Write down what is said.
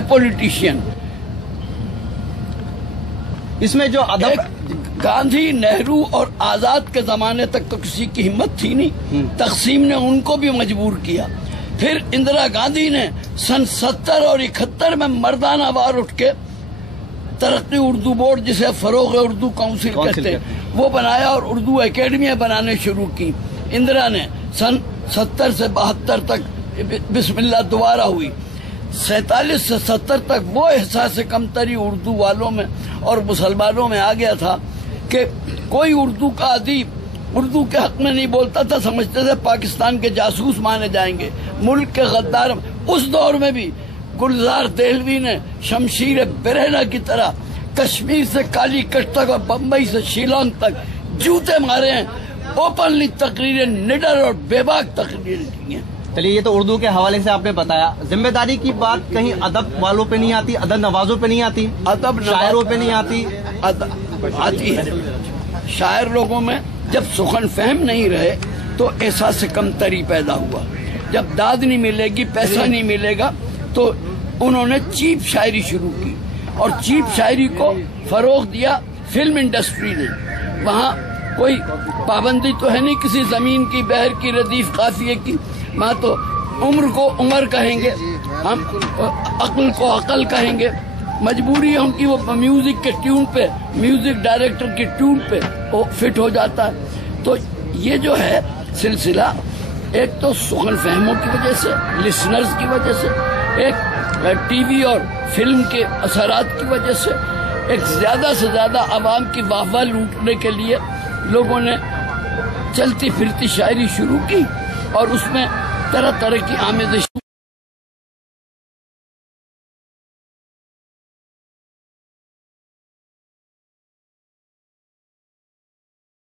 Politician. इसमें जो अदब गांधी, नेहरू और आजाद के जमाने तक तो किसी की हिम्मत थी नहीं, तकसीम ने उनको भी मजबूर किया। फिर इंदिरा गांधी ने सन 70 और 71 में मर्दाना वार उठ के तरक्की उर्दू बोर्ड, जिसे फरोग उर्दू काउंसिल कहते हैं, वो बनाया और उर्दू एकेडमियां बनाने शुरू की। इंदिरा ने सन 70 से 72 तक बिस्मिल्लाह दोबारा हुई। 47 से 70 तक वो एहसास कमतरी उर्दू वालों में और मुसलमानों में आ गया था कि कोई उर्दू का अदीब उर्दू के हक में नहीं बोलता था, समझते थे पाकिस्तान के जासूस माने जाएंगे, मुल्क के गद्दार। उस दौर में भी गुलजार देहलवी ने शमशीर बिरहना की तरह कश्मीर से काली कट तक और बम्बई से शिलोंग तक जूते मारे हैं। ओपनली तकरीरें, निडर और बेबाक तकरीरें की हैं। चलिए, ये तो उर्दू के हवाले से आपने बताया। जिम्मेदारी की बात कहीं अदब वालों पे नहीं आती, अदब नवाजों पे नहीं आती, अदब शायरों पे नहीं आती? आती है। शायर लोगों में जब सुखन फहम नहीं रहे तो एहसास कमतरी पैदा हुआ। जब दाद नहीं मिलेगी, पैसा नहीं मिलेगा, तो उन्होंने चीप शायरी शुरू की और चीप शायरी को फरोग दिया फिल्म इंडस्ट्री ने। वहाँ कोई पाबंदी तो है नहीं किसी जमीन की, बहर की, रदीफ काफिये की। वहाँ तो उम्र को उम्र कहेंगे, हम अक्ल को अकल कहेंगे। मजबूरी है उनकी, वो म्यूजिक के ट्यून पे, म्यूजिक डायरेक्टर की ट्यून पे वो फिट हो जाता है। तो ये जो है सिलसिला, एक तो सुखन फहमों की वजह से, लिसनर्स की वजह से, एक टीवी और फिल्म के असरात की वजह से, एक ज्यादा से ज्यादा आवाम की वाहवाह लूटने के लिए लोगों ने चलती फिरती शायरी शुरू की और उसमें तरह तरह की आमेज़